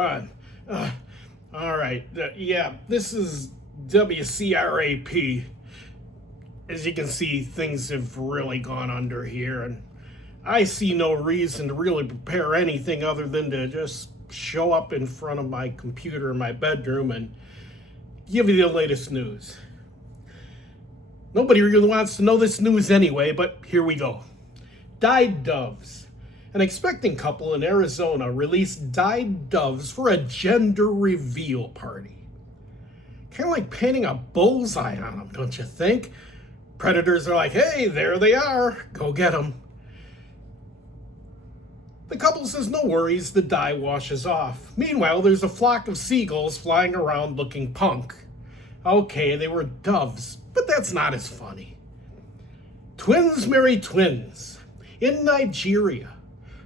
on. All right. Yeah, this is Wcrap. As you can see, things have really gone under here, and I see no reason to really prepare anything other than to just show up in front of my computer in my bedroom and give you the latest news. Nobody really wants to know this news anyway, but here we go. Dyed doves. An expecting couple in Arizona released dyed doves for a gender reveal party. Kind of like painting a bullseye on them, don't you think? Predators are like, hey, there they are. Go get them. The couple says no worries, the dye washes off. Meanwhile, there's a flock of seagulls flying around looking punk. Okay, they were doves, but that's not as funny. Twins marry twins. In Nigeria,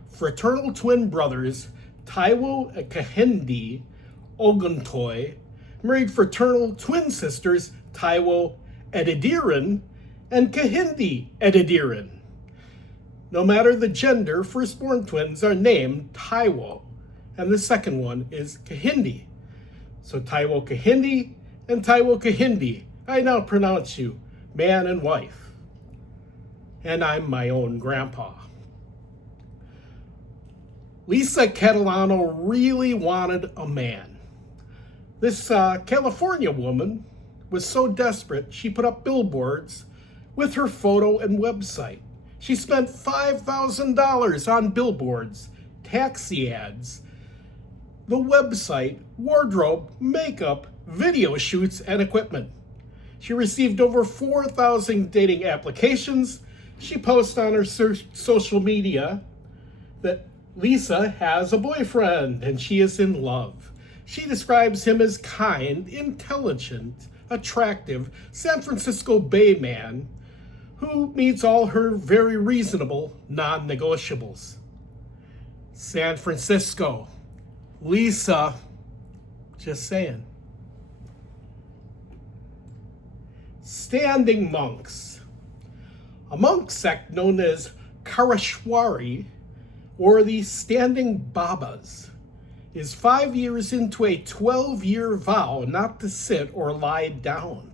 fraternal twin brothers Taiwo and Kehinde Oguntoye married fraternal twin sisters Taiwo Edidiran and Kehinde Edidiran. No matter the gender, firstborn twins are named Taiwo, and the second one is Kehinde. So Taiwo Kehinde and Taiwo Kehinde, I now pronounce you man and wife. And I'm my own grandpa. Lisa Catalano really wanted a man. This California woman was so desperate she put up billboards with her photo and website. She spent $5,000 on billboards, taxi ads, the website, wardrobe, makeup, video shoots, and equipment. She received over 4,000 dating applications. She posts on her social media that Lisa has a boyfriend and she is in love. She describes him as kind, intelligent, attractive, San Francisco Bay man who meets all her very reasonable non-negotiables. San Francisco. Lisa. Just saying. Standing monks. A monk sect known as Karashwari, or the Standing Babas, is 5 years into a 12-year vow not to sit or lie down.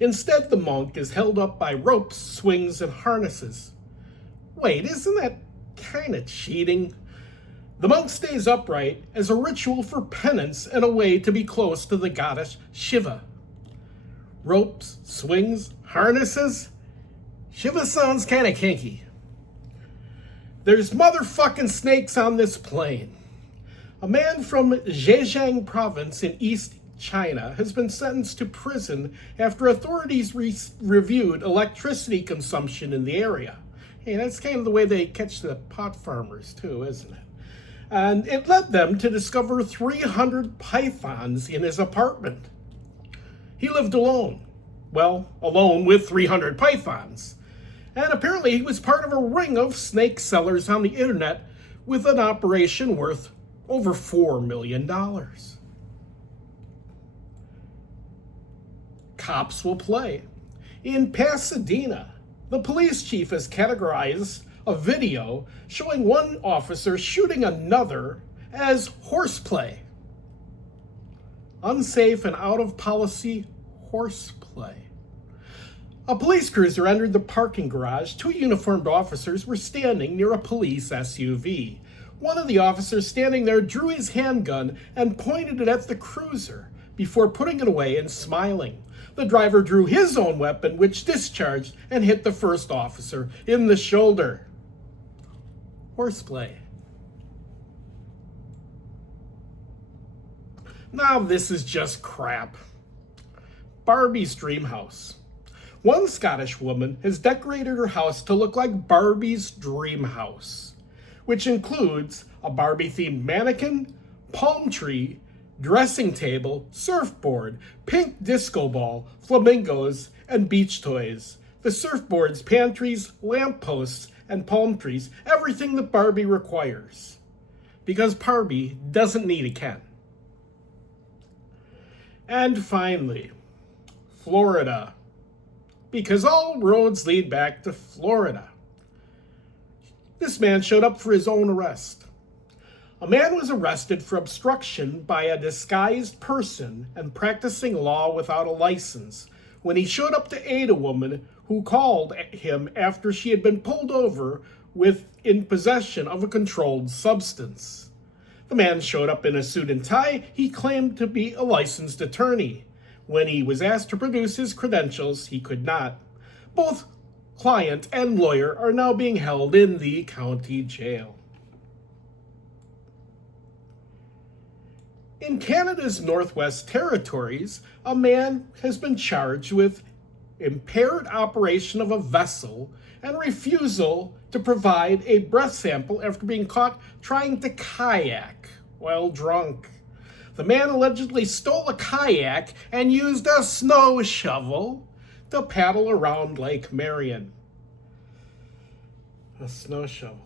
Instead, the monk is held up by ropes, swings, and harnesses. Wait, isn't that kind of cheating? The monk stays upright as a ritual for penance and a way to be close to the goddess Shiva. Ropes, swings, harnesses? Shiva sounds kind of kinky. There's motherfucking snakes on this plane. A man from Zhejiang province in East China has been sentenced to prison after authorities reviewed electricity consumption in the area. Hey, that's kind of the way they catch the pot farmers too, isn't it? And it led them to discover 300 pythons in his apartment. He lived alone. Well, alone with 300 pythons. And apparently he was part of a ring of snake sellers on the internet with an operation worth over $4 million. Cops will play. In Pasadena, the police chief has categorized a video showing one officer shooting another as horseplay. Unsafe and out of policy horseplay. A police cruiser entered the parking garage. Two uniformed officers were standing near a police SUV. One of the officers standing there drew his handgun and pointed it at the cruiser before putting it away and smiling. The driver drew his own weapon, which discharged and hit the first officer in the shoulder. Horseplay. Now this is just crap. Barbie's dream house. One Scottish woman has decorated her house to look like Barbie's dream house, which includes a Barbie-themed mannequin, palm tree, dressing table, surfboard, pink disco ball, flamingos, and beach toys. The surfboards, pantries, lampposts, and palm trees, everything that Barbie requires. Because Barbie doesn't need a Ken. And finally, Florida. Because all roads lead back to Florida. This man showed up for his own arrest. A man was arrested for obstruction by a disguised person and practicing law without a license when he showed up to aid a woman who called him after she had been pulled over in possession of a controlled substance. The man showed up in a suit and tie. He claimed to be a licensed attorney. When he was asked to produce his credentials, he could not. Both client and lawyer are now being held in the county jail. In Canada's Northwest Territories, a man has been charged with impaired operation of a vessel and refusal to provide a breath sample after being caught trying to kayak while drunk. The man allegedly stole a kayak and used a snow shovel to paddle around Lake Marion. A snow shovel.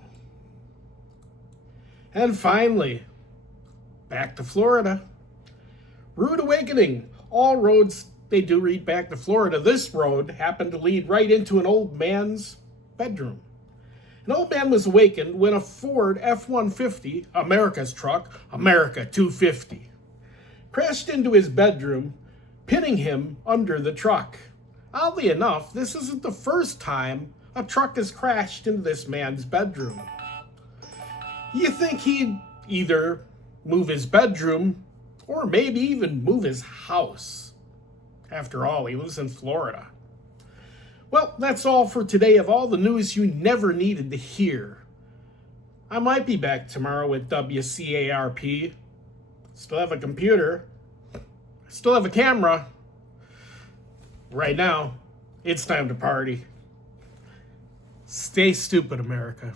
And finally, back to Florida. Rude awakening. All roads, they do lead back to Florida. This road happened to lead right into an old man's bedroom. An old man was awakened when a Ford F-150, America's truck, America 250, crashed into his bedroom, pinning him under the truck. Oddly enough, this isn't the first time a truck has crashed into this man's bedroom. You think he'd either move his bedroom or maybe even move his house. After all, he lives in Florida. Well, that's all for today of all the news you never needed to hear. I might be back tomorrow with WCARP. Still have a computer. Still have a camera. Right now, it's time to party. Stay stupid, America.